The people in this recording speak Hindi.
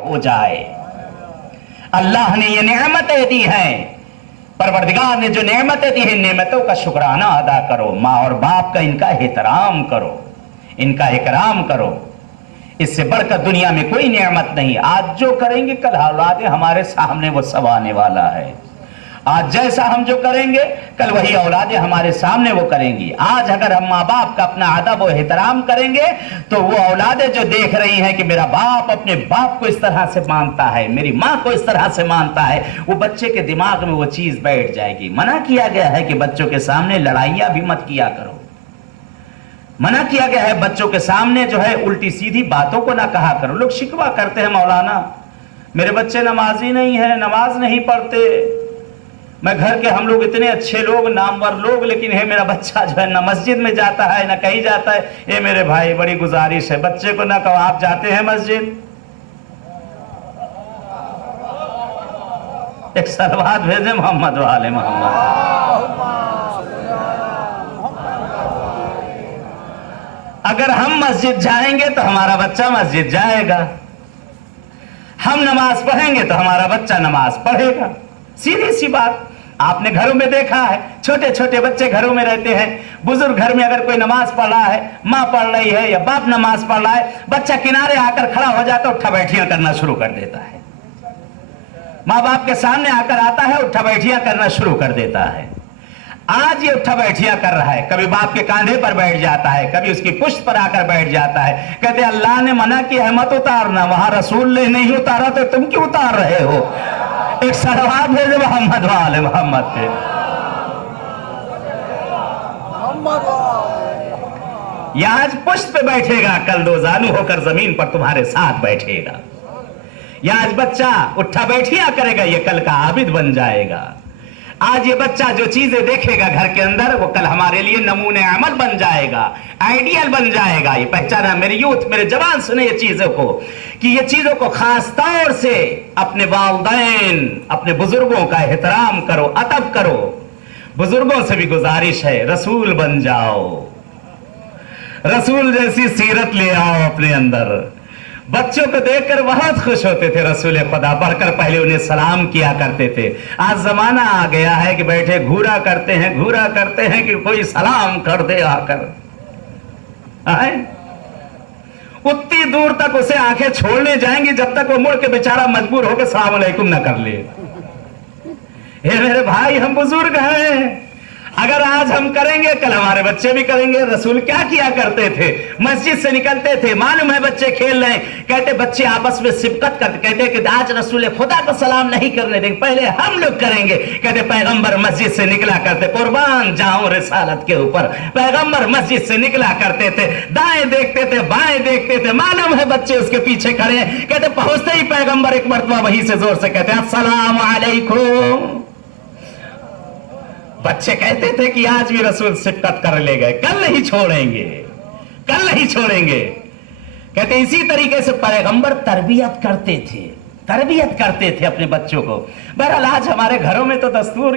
हो जाए। अल्लाह ने ये नेमतें दी हैं, परवरदिगार ने जो नेमतें दी हैं, नेमतों का शुक्राना अदा करो। माँ और बाप का इनका एहतराम करो, इनका इकराम करो। इससे बढ़कर दुनिया में कोई नेमत नहीं। आज जो करेंगे कल औलादे हमारे सामने वो सब आने वाला है। आज जैसा हम जो करेंगे कल वही औलादे हमारे सामने वो करेंगी। आज अगर हम माँ बाप का अपना अदब और एहतराम करेंगे तो वो औलादे जो देख रही हैं कि मेरा बाप अपने बाप को इस तरह से मानता है, मेरी माँ को इस तरह से मानता है, वो बच्चे के दिमाग में वो चीज बैठ जाएगी। मना किया गया है कि बच्चों के सामने लड़ाइयां भी मत किया करो। मना किया गया है बच्चों के सामने जो है उल्टी सीधी बातों को ना कहा करो। लोग शिकवा करते हैं, मौलाना मेरे बच्चे नमाजी नहीं है, नमाज नहीं पढ़ते। मैं घर के हम लोग इतने अच्छे लोग, नामवर लोग, लेकिन है मेरा बच्चा जो है ना मस्जिद में जाता है ना कहीं जाता है। ये मेरे भाई बड़ी गुजारिश है, बच्चे को ना कहो आप जाते हैं मस्जिद, एक सलवात भेजे मोहम्मद वाले मोहम्मद। अगर हम मस्जिद जाएंगे तो हमारा बच्चा मस्जिद जाएगा, हम नमाज पढ़ेंगे तो हमारा बच्चा नमाज पढ़ेगा। सीधी सी बात। आपने घरों में देखा है, छोटे छोटे बच्चे घरों में रहते हैं, बुजुर्ग घर में अगर कोई नमाज पढ़ रहा है, माँ पढ़ रही है या बाप नमाज पढ़ रहा है, बच्चा किनारे आकर खड़ा हो जाता है, उठा बैठियां करना शुरू कर देता है। माँ बाप के सामने आकर आता है, उठा बैठियां करना शुरू कर देता है। आज ये उठा बैठियां कर रहा है, कभी बाप के कांधे पर बैठ जाता है, कभी उसकी पुष्ट पर आकर बैठ जाता है। कहते अल्लाह ने मना किया है मत उतारना, वहां रसूल ने नहीं उतारा तो तुम क्यों उतार रहे हो? एक सलवात भेजे मोहम्मद वाले मोहम्मद पे। ये आज पुष्ट पे बैठेगा, कल दो जानू होकर जमीन पर तुम्हारे साथ बैठेगा। ये आज बच्चा उठा बैठिया करेगा, ये कल का आबिद बन जाएगा। आज ये बच्चा जो चीजें देखेगा घर के अंदर, वो कल हमारे लिए नमूने अमल बन जाएगा, आइडियल बन जाएगा। ये पहचाना मेरे यूथ, मेरे जवान, सुने ये चीजों को कि ये चीजों को खास तौर से अपने वालिदैन, अपने बुजुर्गों का एहतराम करो, अदब करो। बुजुर्गों से भी गुजारिश है रसूल बन जाओ, रसूल जैसी सीरत ले आओ अपने अंदर। बच्चों को देखकर बहुत खुश होते थे रसूल खुदा, बढ़कर पहले उन्हें सलाम किया करते थे। आज जमाना आ गया है कि बैठे घूरा करते हैं कि कोई सलाम कर दे आकर। उतनी दूर तक उसे आंखें छोड़ने जाएंगी जब तक वो मुड़ के बेचारा मजबूर होकर सलाम अलैकुम न कर ले। हे मेरे भाई, हम बुजुर्ग हैं, अगर आज हम करेंगे कल हमारे बच्चे भी करेंगे। रसूल क्या किया करते थे? मस्जिद से निकलते थे, मालूम है बच्चे खेल रहे हैं, कहते बच्चे आपस में सिबकत करते, कहते कि आज रसूल खुदा को सलाम नहीं करने देंगे, पहले हम लोग करेंगे। कहते पैगंबर मस्जिद से निकला करते, कुर्बान जाऊं रिसालत के ऊपर, पैगंबर मस्जिद से निकला करते थे, दाएं देखते थे बाएं देखते थे, मालूम है बच्चे उसके पीछे खड़े। कहते पहुंचते ही पैगंबर एक मरतबा वहीं से जोर से कहते अस्सलाम अलैकुम। बच्चे कहते थे कि आज भी रसूल सिबकत कर ले गए, कल नहीं छोड़ेंगे, कल नहीं छोड़ेंगे। कहते इसी तरीके से पैगंबर तरबियत करते थे अपने बच्चों को। बहरहाल आज हमारे घरों में तो दस्तूर